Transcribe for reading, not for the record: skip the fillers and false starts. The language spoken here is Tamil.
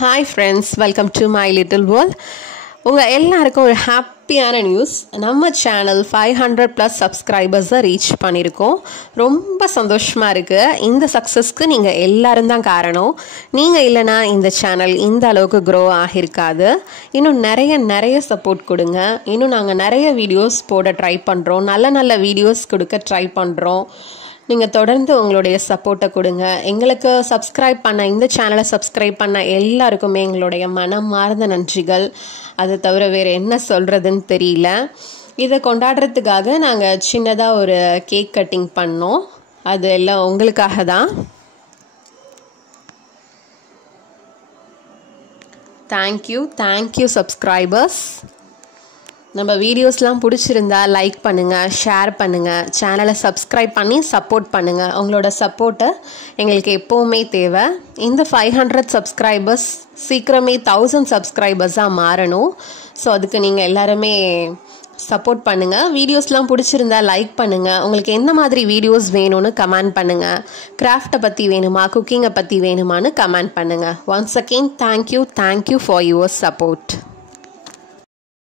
Hi friends, welcome to my little world. உங்கள் எல்லாருக்கும் ஒரு ஹாப்பியான நியூஸ். நம்ம சேனல் 500+ சப்ஸ்கிரைபர்ஸை ரீச் பண்ணியிருக்கோம். ரொம்ப சந்தோஷமாக இருக்குது. இந்த சக்ஸஸ்க்கு நீங்கள் எல்லோரும் தான் காரணம். நீங்கள் இல்லைனா இந்த சேனல் இந்த அளவுக்கு க்ரோ ஆகியிருக்காது. இன்னும் நிறைய சப்போர்ட் கொடுங்க. இன்னும் நாங்கள் நிறைய வீடியோஸ் போட ட்ரை பண்ணுறோம். நல்ல வீடியோஸ் கொடுக்க ட்ரை பண்ணுறோம். நீங்கள் தொடர்ந்து உங்களுடைய சப்போர்ட்டை கொடுங்க. எங்களுக்கு சப்ஸ்கிரைப் பண்ண, இந்த சேனலை சப்ஸ்கிரைப் பண்ண எல்லாருக்குமே எங்களுடைய மனமார்ந்த நன்றிகள். அதை தவிர வேறு என்ன சொல்கிறதுன்னு தெரியல. இதை கொண்டாடுறதுக்காக நாங்கள் சின்னதாக ஒரு கேக் கட்டிங் பண்ணோம். அது எல்லாம் உங்களுக்காக தான். Thank you subscribers. நம்ம வீடியோஸ்லாம் பிடிச்சிருந்தா லைக் பண்ணுங்கள், ஷேர் பண்ணுங்கள், சேனலை சப்ஸ்கிரைப் பண்ணி சப்போர்ட் பண்ணுங்கள். உங்களோட சப்போர்ட்டை எங்களுக்கு எப்போவுமே தேவை. இந்த 500 சப்ஸ்கிரைபர்ஸ் சீக்கிரமே 1000 சப்ஸ்கிரைபர்ஸாக மாறணும். ஸோ அதுக்கு நீங்கள் எல்லாருமே சப்போர்ட் பண்ணுங்கள். வீடியோஸ்லாம் பிடிச்சிருந்தா லைக் பண்ணுங்கள். உங்களுக்கு எந்த மாதிரி வீடியோஸ் வேணும்னு கமெண்ட் பண்ணுங்கள். கிராஃப்டை பற்றி வேணுமா, குக்கிங்கை பற்றி வேணுமான்னு கமெண்ட் பண்ணுங்கள். Once again thank you for your support.